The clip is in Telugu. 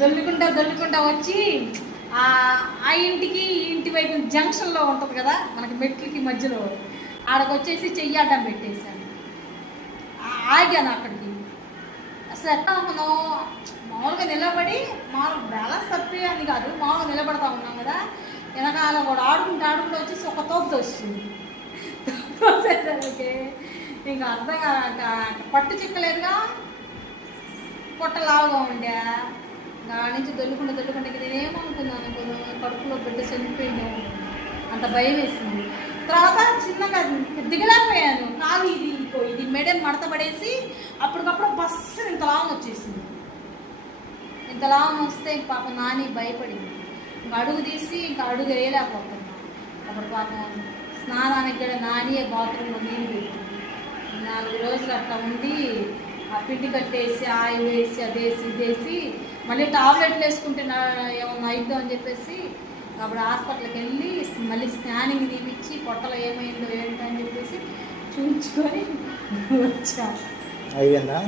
దొల్లుకుంటా వచ్చి ఆ ఇంటికి ఈ ఇంటి వైపు జంక్షన్లో ఉంటుంది కదా మనకి మెట్లకి మధ్యలో, ఆడకు వచ్చేసి చెయ్యి అడ్డం పెట్టేశాను. ఆగాను అక్కడికి. అసలు ఎట్లా మనం మామూలుగా నిలబడి మామూలు బ్యాలెన్స్ తప్పియాలని కాదు, మామూలుగా నిలబడతా ఉన్నాం కదా, వెనకాల కూడా ఆడుకుంటూ వచ్చేసి ఒక తోపు వచ్చింది. తోసేసరికి ఇంకా అర్థం పట్టు చిక్కలేదుగా, పొట్ట లావుగా ఉండే. దాని నుంచి దొల్లుకుంటే నేనేమనుకున్నాను, కడుపులో బిడ్డ చనిపోయింది, అంత భయం వేసింది. తర్వాత చిన్నగా దిగలేకపోయాను, కాలు ఇది మెడని మడత పడేసి అప్పటికప్పుడు బస్సు ఇంత లాభం వచ్చేసింది. ఇంత లాభం వస్తే పాప నాని భయపడింది, ఇంకా అడుగు తీసి ఇంకా అడుగు వేయలేకపోతున్నాను. అప్పుడు పాపం స్నానానికి కూడా నానియే బాత్రూంలో నీళ్ళు పెట్టి 4 రోజులు అట్లా ఉండి ఆ పిండి కట్టేసి ఆయిల్ వేసి అదేసి ఇదేసి మళ్ళీ టాబ్లెట్లు వేసుకుంటే ఏమన్నా అయిద్దాం అని చెప్పేసి అప్పుడు హాస్పిటల్కి వెళ్ళి మళ్ళీ స్కానింగ్ తీపిచ్చి పొట్టలో ఏమైందో ఏంటో అని చెప్పేసి చూపించుకొని వచ్చా. అయ్యిందా?